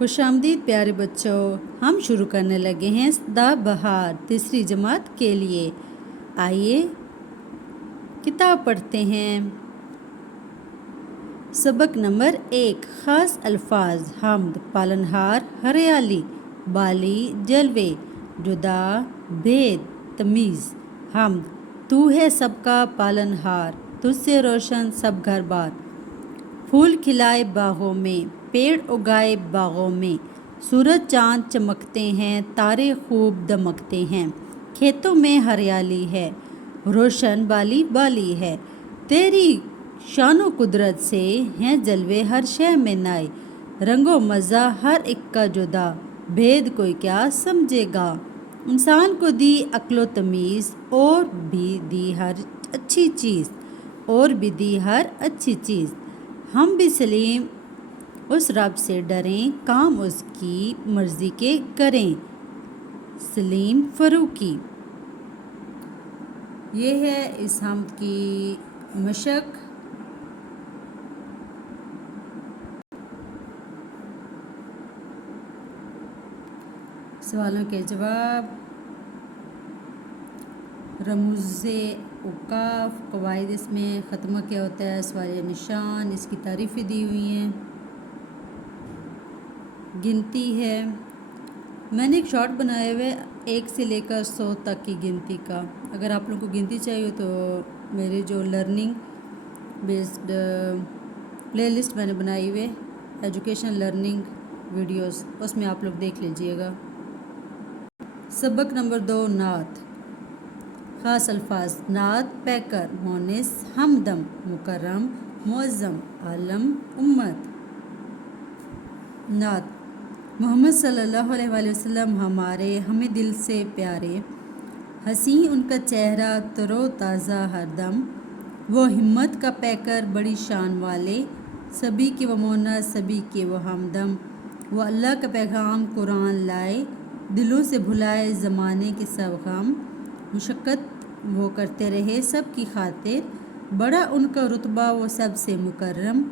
خوش آمدید پیارے بچوں، ہم شروع کرنے لگے ہیں دا بہار تیسری جماعت کے لیے۔ آئیے کتاب پڑھتے ہیں۔ سبق نمبر 1، خاص الفاظ: حمد، پالنہار، ہریالی، بالی، جلوے، جدا، بھید، تمیز۔ حمد: تو ہے سب کا پالنہار، تجھ سے روشن سب گھر بار۔ پھول کھلائے باغوں میں، پیڑ اگائے باغوں میں، سورج چاند چمکتے ہیں، تارے خوب دمکتے ہیں۔ کھیتوں میں ہریالی ہے، روشن بالی بالی ہے۔ تیری شان و قدرت سے ہیں جلوے ہر شے میں نائے۔ رنگ و مزہ ہر ایک کا جدا، بھید کوئی کیا سمجھے گا۔ انسان کو دی عقل و تمیز، اور بھی دی ہر اچھی چیز۔ ہم بھی سلیم اس رب سے ڈریں، کام اس کی مرضی کے کریں۔ سلیم فاروقی۔ یہ ہے اس حمد کی مشق۔ سوالوں کے جواب: رموز اوقاف، قواعد اس میں، ختمہ کیا ہوتا ہے، سوالیہ نشان، اس کی تعریفیں دی ہوئی ہیں، گنتی ہے۔ میں نے ایک شارٹ بنایا ہوئے 1 سے لے کر 100 تک کی گنتی کا۔ اگر آپ لوگوں کو گنتی چاہیے تو میری جو لرننگ بیسڈ پلے لسٹ میں نے بنائی ہوئے ایجوکیشن لرننگ ویڈیوز، اس میں آپ لوگ دیکھ لیجئے گا۔ سبق نمبر 2، نعت۔ خاص الفاظ: نعت، پیکر، مونس، ہمدم، مکرم، معظم، عالم، امت۔ نعت: محمد صلی اللہ علیہ وآلہ وسلم ہمیں دل سے پیارے، حسین ان کا چہرہ تر و تازہ ہر دم، وہ ہمت کا پیکر بڑی شان والے، سبھی کے وہ مونس سبھی کے وہ ہمدم، وہ اللہ کا پیغام قرآن لائے، دلوں سے بھلائے زمانے کے سب غم، مشقت وہ کرتے رہے سب کی خاطر، بڑا ان کا رتبہ وہ سب سے مکرم،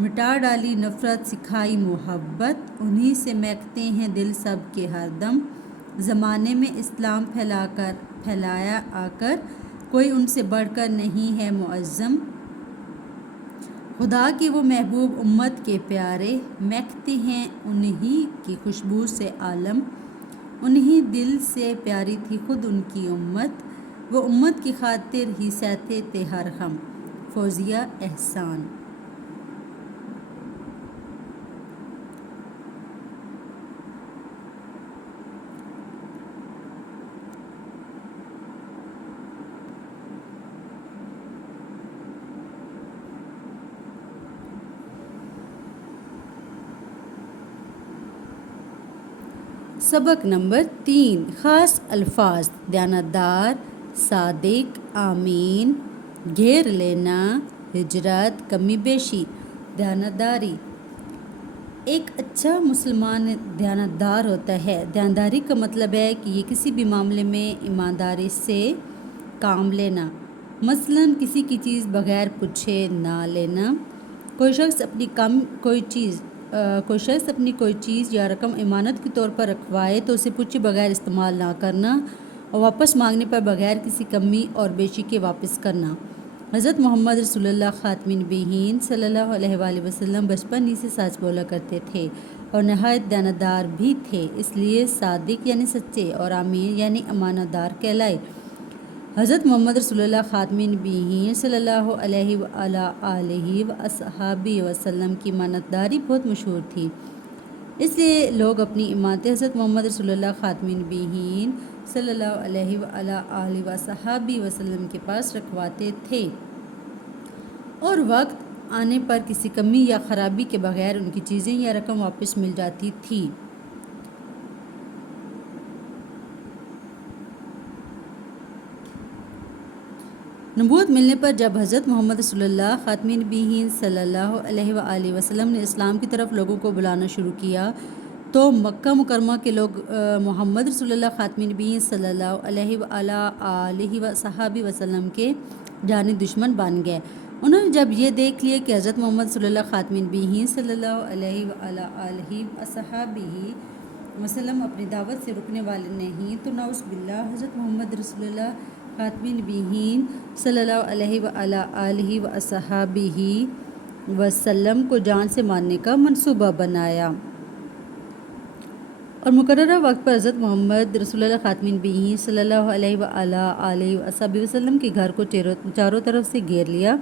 مٹا ڈالی نفرت سکھائی محبت، انہی سے مہکتے ہیں دل سب کے ہر دم، زمانے میں اسلام پھیلایا آ کر، کوئی ان سے بڑھ کر نہیں ہے معظم، خدا کے وہ محبوب امت کے پیارے، مہکتے ہیں انہی کی خوشبو سے عالم، انہی دل سے پیاری تھی خود ان کی امت، وہ امت کی خاطر ہی سہتے تھے ہر غم۔ فوزیہ احسان۔ سبق نمبر 3، خاص الفاظ: دیانتدار، صادق، آمین، گھیر لینا، ہجرت، کمی بیشی۔ دیانتداری: ایک اچھا مسلمان دیانتدار ہوتا ہے۔ دیانتداری کا مطلب ہے کہ یہ کسی بھی معاملے میں ایمانداری سے کام لینا، مثلاً کسی کی چیز بغیر پوچھے نہ لینا۔ کوئی شخص اپنی کوئی چیز یا رقم امانت کے طور پر رکھوائے تو اسے پوچھے بغیر استعمال نہ کرنا، اور واپس مانگنے پر بغیر کسی کمی اور بیشی کے واپس کرنا۔ حضرت محمد رسول اللہ خاتم النبیین صلی اللہ علیہ وآلہ وسلم بچپن ہی سے سچ بولا کرتے تھے اور نہایت دیانتدار بھی تھے، اس لیے صادق یعنی سچے اور آمین یعنی امانت دار کہلائے۔ حضرت محمد رسول اللہ خاتم النبیین صلی اللہ علیہ وآلہ وصحبہ وسلم کی امانت داری بہت مشہور تھی، اس لیے لوگ اپنی امانتیں حضرت محمد رسول اللہ خاتم النبیین صلی اللہ علیہ وآلہ وصحبہ وسلم کے پاس رکھواتے تھے، اور وقت آنے پر کسی کمی یا خرابی کے بغیر ان کی چیزیں یا رقم واپس مل جاتی تھی۔ نبوت ملنے پر جب حضرت محمد رسول اللہ خاتم النبیین صلی اللہ علیہ وآلہ وسلم نے اسلام کی طرف لوگوں کو بلانا شروع کیا تو مکہ مکرمہ کے لوگ محمد رسول اللہ خاتم النبیین صلی اللہ علیہ وآلہ وصحبہ وسلم کے جانی دشمن بن گئے۔ انہوں نے جب یہ دیکھ لیا کہ حضرت محمد صلی اللہ خاتم النبیین صلی اللہ علیہ وآلہ وصحبہ وسلم اپنی دعوت سے رکنے والے نہیں، تو نعوذ باللہ حضرت محمد رسول اللہ خاتم النبیین صلی اللہ علیہ وآلہ وصحبہ وسلم کو جان سے مارنے کا منصوبہ بنایا، اور مقررہ وقت پر حضرت محمد رسول اللہ خاتم النبیین صلی اللہ علیہ وآلہ وسلم کے گھر کو چاروں طرف سے گھیر لیا۔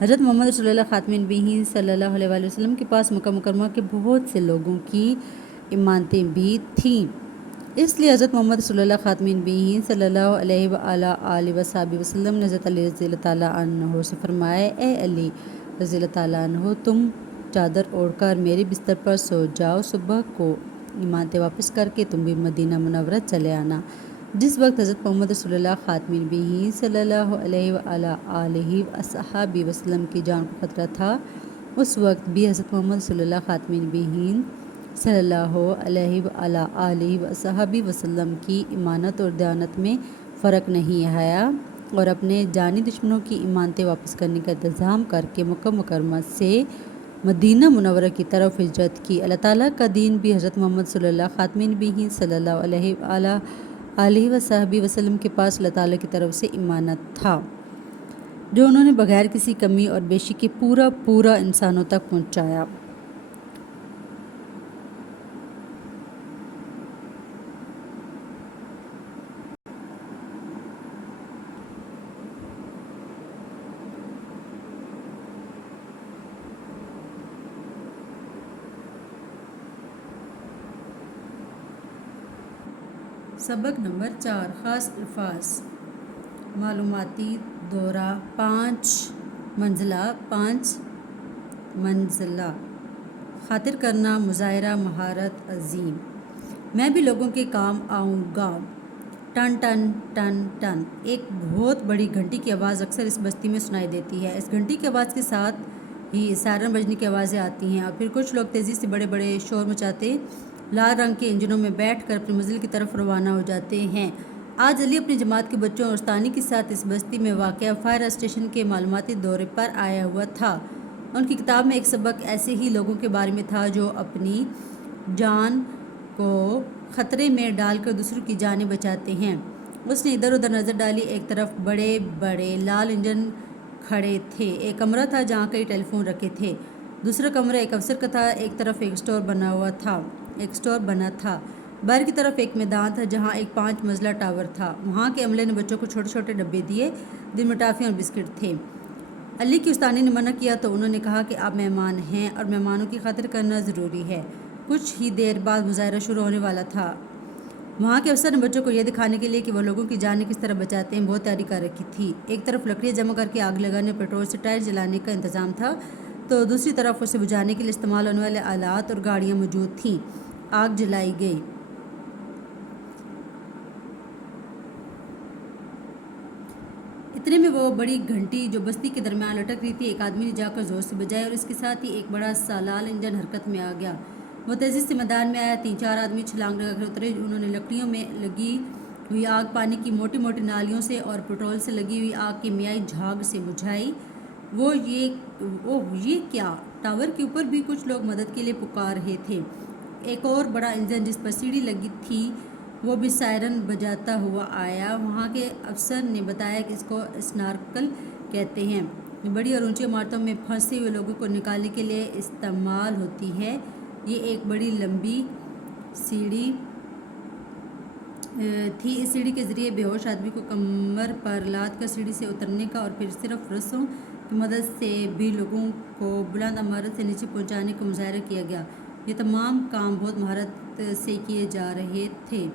حضرت محمد رسول اللہ خاتم النبیین صلی اللہ علیہ وآلہ وسلم کے پاس مکہ مکرمہ کے بہت سے لوگوں کی امانتیں بھی تھیں، اس لیے حضرت محمد رسول اللہ خاتم النبیین صلی اللہ علیہ وآلہ وسلم نے حضرت علی رضی اللہ تعالیٰ عنہ سے فرمایا، اے علی رضی اللہ تعالیٰ عنہ، تم چادر اوڑھ کر میرے بستر پر سو جاؤ، صبح کو امانتیں واپس کر کے تم بھی مدینہ منورہ چلے آنا۔ جس وقت حضرت محمد رسول اللہ خاتم النبیین صلی اللہ علیہ وآلہ وصحبہ وسلم کی جان کو خطرہ تھا، اس وقت بھی حضرت محمد صلی اللہ خاتم النبیین صلی اللہ علیہ وآلہ وصحبہ وسلم کی امانت اور دیانت میں فرق نہیں آیا، اور اپنے جانی دشمنوں کی امانتیں واپس کرنے کا انتظام کر کے مکہ مکرمہ سے مدینہ منورہ کی طرف ہجرت کی۔ اللہ تعالیٰ کا دین بھی حضرت محمد صلی اللہ خاتم النبیین صلی اللہ علیہ وآلہ وصحبہ وسلم کے پاس اللہ تعالیٰ کی طرف سے امانت تھا، جو انہوں نے بغیر کسی کمی اور بیشی کے پورا انسانوں تک پہنچایا۔ سبق نمبر 4، خاص الفاظ۔ معلوماتی دورہ 5 منزلہ خاطر کرنا، مظاہرہ مہارت عظیم۔ میں بھی لوگوں کے کام آؤں گا۔ ٹن ٹن ٹن ٹن، ایک بہت بڑی گھنٹی کی آواز اکثر اس بستی میں سنائی دیتی ہے۔ اس گھنٹی کی آواز کے ساتھ ہی سائرن بجنے کی آوازیں آتی ہیں، اور پھر کچھ لوگ تیزی سے بڑے بڑے شور مچاتے لال رنگ کے انجنوں میں بیٹھ کر اپنی منزل کی طرف روانہ ہو جاتے ہیں۔ آج علی اپنی جماعت کے بچوں اور استانی کے ساتھ اس بستی میں واقع فائر اسٹیشن کے معلوماتی دورے پر آیا ہوا تھا۔ ان کی کتاب میں ایک سبق ایسے ہی لوگوں کے بارے میں تھا جو اپنی جان کو خطرے میں ڈال کر دوسروں کی جانیں بچاتے ہیں۔ اس نے ادھر ادھر نظر ڈالی۔ ایک طرف بڑے بڑے لال انجن کھڑے تھے، ایک کمرہ تھا جہاں کئی ٹیلی فون رکھے تھے، دوسرا کمرہ ایک افسر کا تھا، ایک طرف ایک اسٹور بنا تھا، باہر کی طرف ایک میدان تھا جہاں ایک 5 منزلہ ٹاور تھا۔ وہاں کے عملے نے بچوں کو چھوٹے چھوٹے ڈبے دیے جن میں ٹافیاں اور بسکٹ تھے۔ علی کی استانی نے منع کیا تو انہوں نے کہا کہ آپ مہمان ہیں اور مہمانوں کی خاطر کرنا ضروری ہے۔ کچھ ہی دیر بعد مظاہرہ شروع ہونے والا تھا۔ وہاں کے افسر نے بچوں کو یہ دکھانے کے لیے کہ وہ لوگوں کی جانیں کس طرح بچاتے ہیں بہت تیاری کر رکھی تھی۔ ایک طرف لکڑیاں جمع کر کے آگ لگانے، پیٹرول سے ٹائر جلانے کا انتظام تھا، تو دوسری طرف اسے بجھانے کے لیے استعمال ہونے والے آلات اور گاڑیاں موجود تھیں۔ آگ جلائی گئی۔ اتنے میں وہ بڑی گھنٹی جو بستی کے درمیان لٹک رہی تھی ایک آدمی نے جا کر زور سے بجائی، اور اس کے ساتھ ہی ایک بڑا سا لال انجن حرکت میں آ گیا۔ وہ تیزی سے میدان میں آیا۔ 3-4 آدمی چھلانگ لگا کر اترے۔ انہوں نے لکڑیوں میں لگی ہوئی آگ پانی کی موٹی موٹی نالیوں سے اور پیٹرول سے لگی ہوئی آگ کی میائی جھاگ سے بجھائی۔ یہ کیا! ٹاور کے اوپر بھی کچھ لوگ مدد کے لیے پکار رہے تھے۔ ایک اور بڑا انجن جس پر سیڑھی لگی تھی وہ بھی سائرن بجاتا ہوا آیا۔ وہاں کے افسر نے بتایا کہ اس کو اسنارکل کہتے ہیں، بڑی اور اونچی عمارتوں میں پھنسے ہوئے لوگوں کو نکالنے کے لیے استعمال ہوتی ہے۔ یہ ایک بڑی لمبی سیڑھی تھی۔ اس سیڑھی کے ذریعے بے ہوش آدمی کو کمر پر لاد کر سیڑھی سے اترنے کا اور پھر صرف رسوں کی مدد سے بھی لوگوں کو بلند عمارت سے نیچے پہنچانے کا مظاہرہ کیا گیا۔ یہ تمام کام بہت مہارت سے کیے جا رہے تھے۔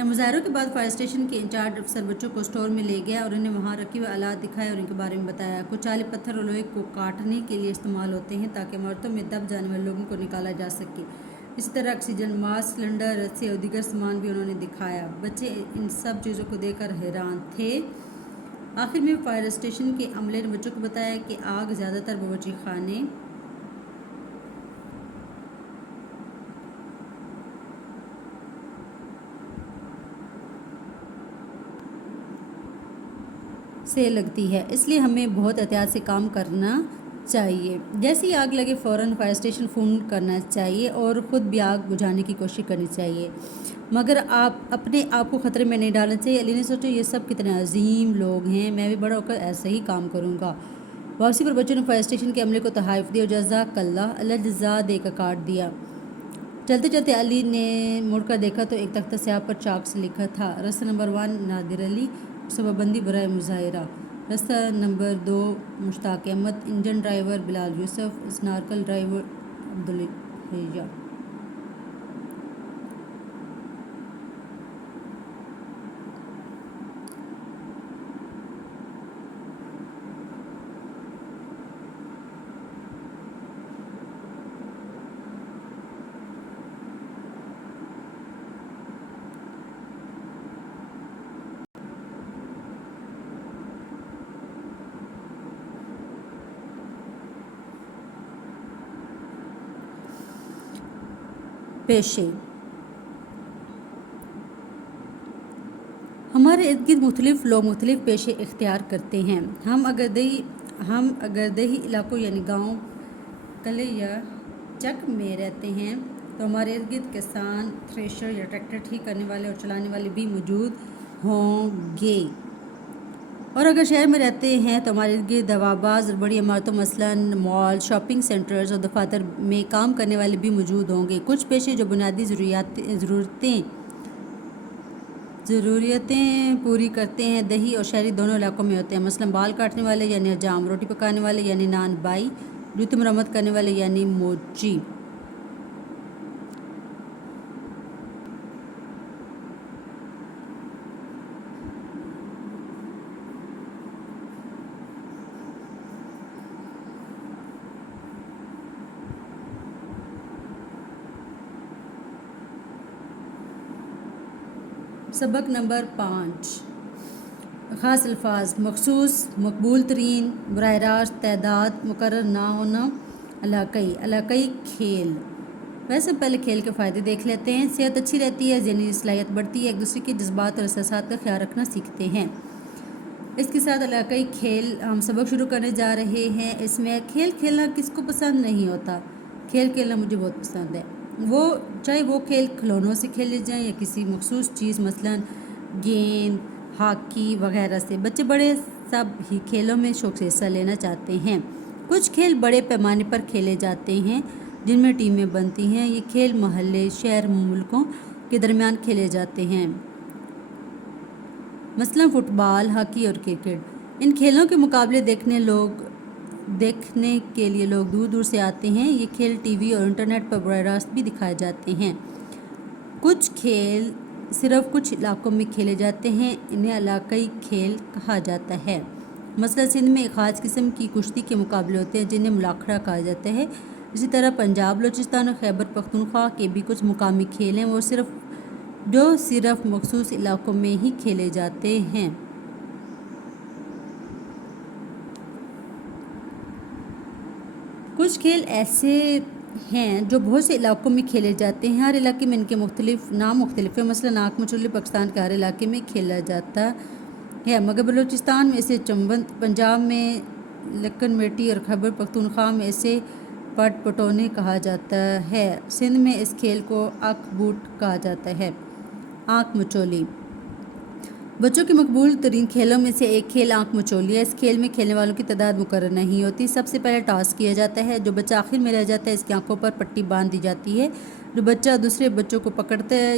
مظاہروں کے بعد فائر اسٹیشن کے انچارج افسر بچوں کو اسٹور میں لے گیا اور انہیں وہاں رکھے ہوئے آلات دکھائے اور ان کے بارے میں بتایا۔ کچھ آلے پتھر اور لوہے کو کاٹنے کے لیے استعمال ہوتے ہیں تاکہ عمارتوں میں دب جانے والے لوگوں کو نکالا جا سکے۔ اسی طرح آکسیجن ماسک، سلنڈر، رسے اور دیگر سامان بھی انہوں نے دکھایا۔ بچے ان سب چیزوں کو دیکھ کر حیران تھے۔ آخر میں فائر اسٹیشن کے عملے نے بچوں کو بتایا کہ آگ زیادہ تر باورچی خانے سے لگتی ہے، اس لیے ہمیں بہت احتیاط سے کام کرنا چاہیے۔ جیسے ہی آگ لگے فوراً فائر اسٹیشن فون کرنا چاہیے اور خود بھی آگ بجھانے کی کوشش کرنی چاہیے، مگر آپ اپنے آپ کو خطرے میں نہیں ڈالنا چاہیے۔ علی نے سوچا یہ سب کتنے عظیم لوگ ہیں، میں بھی بڑا ہو کر ایسا ہی کام کروں گا۔ واپسی پر بچوں نے فائر اسٹیشن کے عملے کو تحائف دیا اور جزاک اللہ، اللہ جزا دے کر کاٹ دیا۔ چلتے چلتے علی نے مڑ کر دیکھا تو ایک تختہ سیاہ پر چاک سے لکھا تھا، رستہ نمبر 1 نادر علی، سبب بندی برائے مظاہرہ، رستہ نمبر 2 مشتاق احمد، انجن ڈرائیور بلال یوسف، اسنارکل ڈرائیور عبدالحیہ۔ پیشے۔ ہمارے ارد گرد مختلف لوگ مختلف پیشے اختیار کرتے ہیں۔ ہم اگر دیہی علاقوں یعنی گاؤں، قلعے یا چک میں رہتے ہیں تو ہمارے ارد گرد کسان، تھریشر یا ٹریکٹر ٹھیک کرنے والے اور چلانے والے بھی موجود ہوں گے، اور اگر شہر میں رہتے ہیں تو ہمارے ارد گرد دواباز اور بڑی عمارتوں مثلاً مال، شاپنگ سینٹرز اور دفاتر میں کام کرنے والے بھی موجود ہوں گے۔ کچھ پیشے جو بنیادی ضروریتیں پوری کرتے ہیں دیہی اور شہری دونوں علاقوں میں ہوتے ہیں، مثلاً بال کاٹنے والے یعنی حجام، روٹی پکانے والے یعنی نان بائی، جوتے مرمت کرنے والے یعنی موچی۔ سبق نمبر 5، خاص الفاظ، مخصوص، مقبول ترین، براہ راست، تعداد، مقرر نہ ہونا، علاقائی کھیل۔ ویسے پہلے کھیل کے فائدے دیکھ لیتے ہیں۔ صحت اچھی رہتی ہے، ذہنی صلاحیت بڑھتی ہے، ایک دوسرے کے جذبات اور احساسات کا خیال رکھنا سیکھتے ہیں۔ اس کے ساتھ علاقائی کھیل ہم سبق شروع کرنے جا رہے ہیں۔ اس میں کھیل کھیلنا کس کو پسند نہیں ہوتا؟ کھیل کھیلنا مجھے بہت پسند ہے، چاہے وہ کھیل کھلونوں سے کھیلے جائیں یا کسی مخصوص چیز مثلاً گیند، ہاکی وغیرہ سے۔ بچے بڑے سب ہی کھیلوں میں شوق سے حصہ لینا چاہتے ہیں۔ کچھ کھیل بڑے پیمانے پر کھیلے جاتے ہیں جن میں ٹیمیں بنتی ہیں۔ یہ کھیل محلے، شہر، ملکوں کے درمیان کھیلے جاتے ہیں، مثلاً فٹ بال، ہاکی اور کرکٹ۔ ان کھیلوں کے مقابلے دیکھنے کے لیے لوگ دور دور سے آتے ہیں۔ یہ کھیل ٹی وی اور انٹرنیٹ پر براہ راست بھی دکھائے جاتے ہیں۔ کچھ کھیل صرف کچھ علاقوں میں کھیلے جاتے ہیں، انہیں علاقائی کھیل کہا جاتا ہے۔ مثلاً سندھ میں ایک خاص قسم کی کشتی کے مقابلے ہوتے ہیں جنہیں ملاکھڑا کہا جاتا ہے۔ اسی طرح پنجاب، بلوچستان اور خیبر پختونخوا کے بھی کچھ مقامی کھیل ہیں جو صرف مخصوص علاقوں میں ہی کھیلے جاتے ہیں۔ کچھ کھیل ایسے ہیں جو بہت سے علاقوں میں کھیلے جاتے ہیں، ہر علاقے میں ان کے نام مختلف ہیں۔ مثلاً آنکھ مچولی پاکستان کے ہر علاقے میں کھیلا جاتا ہے، مگر بلوچستان میں اسے چمبند، پنجاب میں لکن میٹی اور خیبر پختونخوا میں اسے پٹ پٹونے کہا جاتا ہے۔ سندھ میں اس کھیل کو آنکھ بوٹ کہا جاتا ہے۔ آنکھ مچولی بچوں کے مقبول ترین کھیلوں میں سے ایک کھیل آنکھ مچولی ہے۔ اس کھیل میں کھیلنے والوں کی تعداد مقرر نہیں ہوتی۔ سب سے پہلے ٹاس کیا جاتا ہے، جو بچہ آخر میں رہ جاتا ہے اس کی آنکھوں پر پٹی باندھ دی جاتی ہے۔ جو بچہ دوسرے بچوں کو پکڑتا ہے،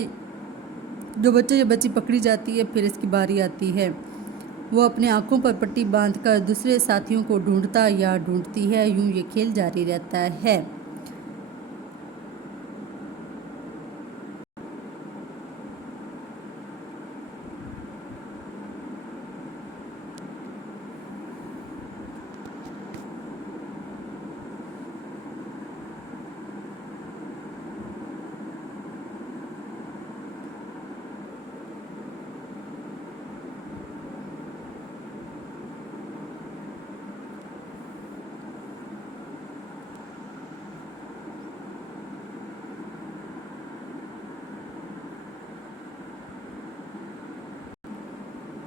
جو بچہ یا بچی پکڑی جاتی ہے، پھر اس کی باری آتی ہے، وہ اپنے آنکھوں پر پٹی باندھ کر دوسرے ساتھیوں کو ڈھونڈتا یا ڈھونڈتی ہے، یوں یہ کھیل جاری رہتا ہے۔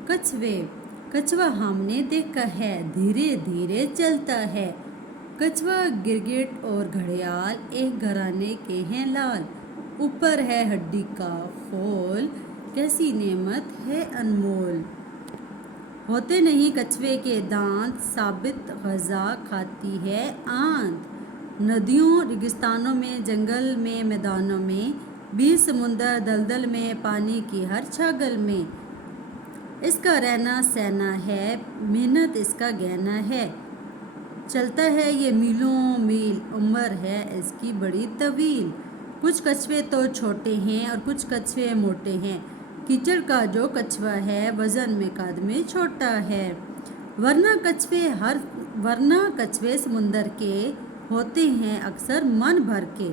کچھوے کچھوا ہم نے دیکھا ہے دھیرے دھیرے چلتا ہے، کچھوا گرگٹ اور گھڑیال ایک گھرانے کے ہیں لال، اوپر ہے ہڈی کا خول، کیسی نعمت ہے انمول۔ ہوتے نہیں کچھوے کے دانت، ثابت غذا کھاتی ہے آنت، ندیوں ریگستانوں میں، جنگل میں، میدانوں میں، بیچ سمندر دلدل میں، پانی کی ہر چھاگل میں، اس کا رہنا سہنا ہے، محنت اس کا گہنا ہے، چلتا ہے یہ میلوں میل، عمر ہے اس کی بڑی طویل۔ کچھ کچھوے تو چھوٹے ہیں اور کچھ کچھوے موٹے ہیں، کیچڑ کا جو کچھوا ہے وزن میں قد میں چھوٹا ہے، ورنہ کچھوے سمندر کے ہوتے ہیں اکثر من بھر کے،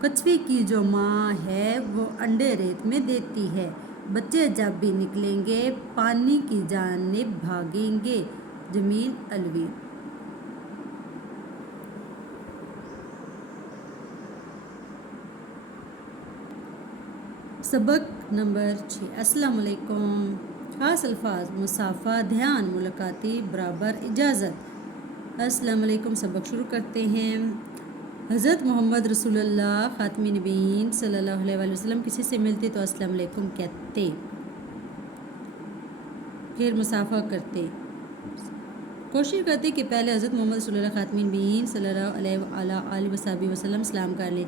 کچھوے کی جو ماں ہے وہ انڈے ریت میں دیتی ہے، بچے جب بھی نکلیں گے پانی کی جانب بھاگیں گے۔ جمیل علوی۔ سبق نمبر 6۔ السلام علیکم۔ خاص الفاظ: مسافہ، دھیان، ملاقاتی، برابر، اجازت۔ السلام علیکم۔ سبق شروع کرتے ہیں۔ حضرت محمد رسول اللہ خاتم نبیین صلی اللہ علیہ وآلہ وسلم کسی سے ملتے تو السلام علیکم کہتے، پھر مسافہ کرتے، کوشش کرتے کہ پہلے حضرت محمد رسول اللہ خاتم نبیین صلی اللہ علیہ وآلہ وسلم سلام کر لے۔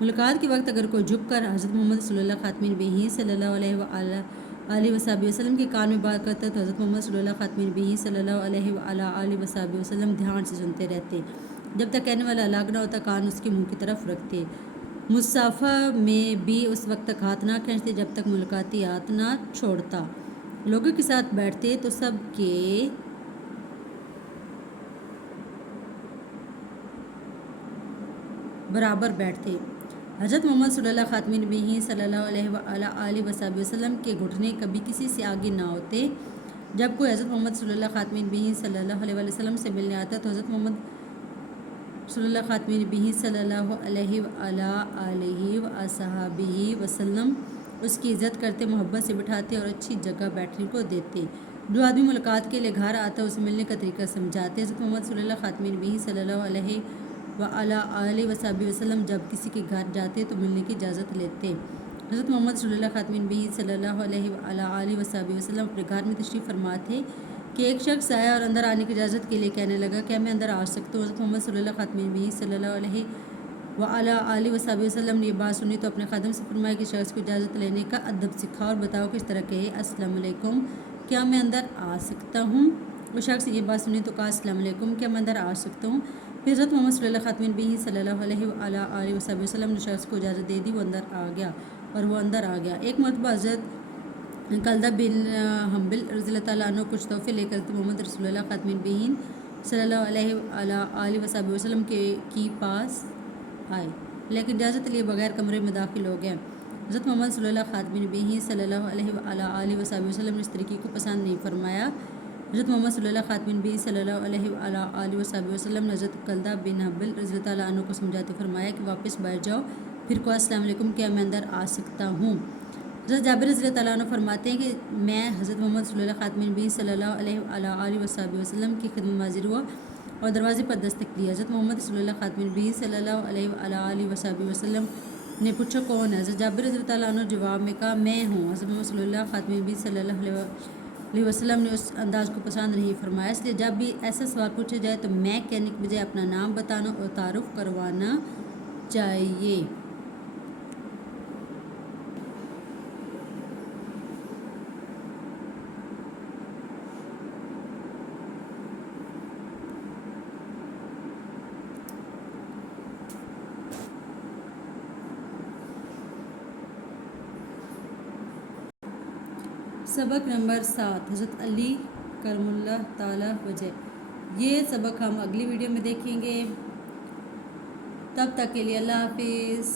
ملاقات کے وقت اگر کوئی جھک کر حضرت محمد رسول اللہ خاتم نبیین صلی اللہ علیہ وآلہ وسلم کے کان میں بات کرتا تو حضرت محمد رسول اللہ خاتم نبیین صلی اللہ علیہ وآلہ وسلم دھیان سے سنتے رہتے، جب تک کہنے والا الگ نہ ہوتا کان اس کے منہ کی طرف رکھتے۔ مصافحہ میں بھی اس وقت تک ہاتھ نہ کھینچتے جب تک ملاقاتی ہاتھ نہ چھوڑتا۔ لوگوں کے ساتھ بیٹھتے تو سب کے برابر بیٹھتے۔ حضرت محمد صلی اللہ خاتم نبیین صلی اللہ علیہ وآلہ وسلم کے گھٹنے کبھی کسی سے آگے نہ ہوتے۔ جب کوئی حضرت محمد صلی اللہ خاتم نبیین صلی اللہ علیہ وسلم سے ملنے آتا تو حضرت محمد صلی اللہ خاتم نبیین صلی اللہ علیہ وآلہ وصحبہ وسلم اس کی عزت کرتے، محبت سے بٹھاتے اور اچھی جگہ بیٹھنے کو دیتے۔ جو آدمی ملاقات کے لیے گھر آتا اسے ملنے کا طریقہ سمجھاتے۔ حضرت محمد صلی اللہ خاتم نبیین صلی اللہ علیہ وآلہ وسلم جب کسی کے گھر جاتے تو ملنے کی اجازت لیتے۔ حضرت محمد صلی اللہ خاتم نبیین صلی اللہ علیہ وآلہ وسلم اپنے گھر میں تشریف فرما تھے کہ ایک شخص آیا اور اندر آنے کی اجازت کے لیے کہنے لگا، کیا میں اندر آ سکتا ہوں؟ حضرت محمد صلی اللہ خاتم نبیین صلی اللہ علیہ وآلہ وسلم نے یہ بات سنی تو اپنے خادم سے فرمایا کہ شخص کو اجازت لینے کا ادب سکھا اور بتاؤ کس طرح کہے، السلام علیکم، کیا میں اندر آ سکتا ہوں؟ وہ شخص نے یہ بات سنی تو کہا، السلام علیکم، کیا میں اندر آ سکتا ہوں؟ پھر حضرت محمد صلی اللہ خاتم نبیین صلی اللہ علیہ وآلہ وسلم نے شخص کو اجازت دے دی، وہ اندر آ گیا اور وہ اندر آ گیا۔ ایک مرتبہ حضرت کلدہ بن حنبل رضی اللہ تعالیٰ عنہ کچھ تحفے لے کر حضرت محمد رسول اللہ خاتم نبیین صلی اللہ علیہ وآلہ وسلم کی پاس آئے، لیکن اجازت لیے بغیر کمرے میں داخل ہو گئے۔ حضرت محمد صلی اللہ خاتم نبیین صلی اللہ علیہ وآلہ وسلم نے اس طریقے کو پسند نہیں فرمایا۔ حضرت محمد صلی اللہ خاتم نبیین صلی اللہ علیہ وآلہ وسلم نے حضرت کلدہ بن حنبل رضی اللہ تعالیٰ عنہ کو سمجھاتے فرمایا کہ واپس بیٹھ جاؤ، پھر کہو، السلام علیکم، کیا میں اندر آ سکتا ہوں؟ حضرت جابر رضی اللہ تعالیٰ عنہ فرماتے ہیں کہ میں حضرت محمد صلی اللہ خاتم نبیین صلی اللہ علیہ وآلہ وسلم کی خدمت میں حاضر ہوا اور دروازے پر دستک دی۔ حضرت محمد صلی اللہ خاتم نبیین صلی اللہ علیہ وآلہ وسلم نے پوچھا، کون ہے؟ حضرت جابر رضی اللہ تعالیٰ عنہ جواب میں کہا، میں ہوں۔ حضرت محمد صلی اللہ خاتم نبیین صلی اللہ علیہ وسلم نے اس انداز کو پسند نہیں فرمایا، اس لیے جب بھی ایسا سوال پوچھا جائے تو میں کہنے کے بجائے اپنا نام بتانا اور تعارف کروانا چاہیے۔ سبق نمبر 7۔ حضرت علی کرم اللہ تعالی وجہ۔ یہ سبق ہم اگلی ویڈیو میں دیکھیں گے، تب تک کے لیے اللہ حافظ۔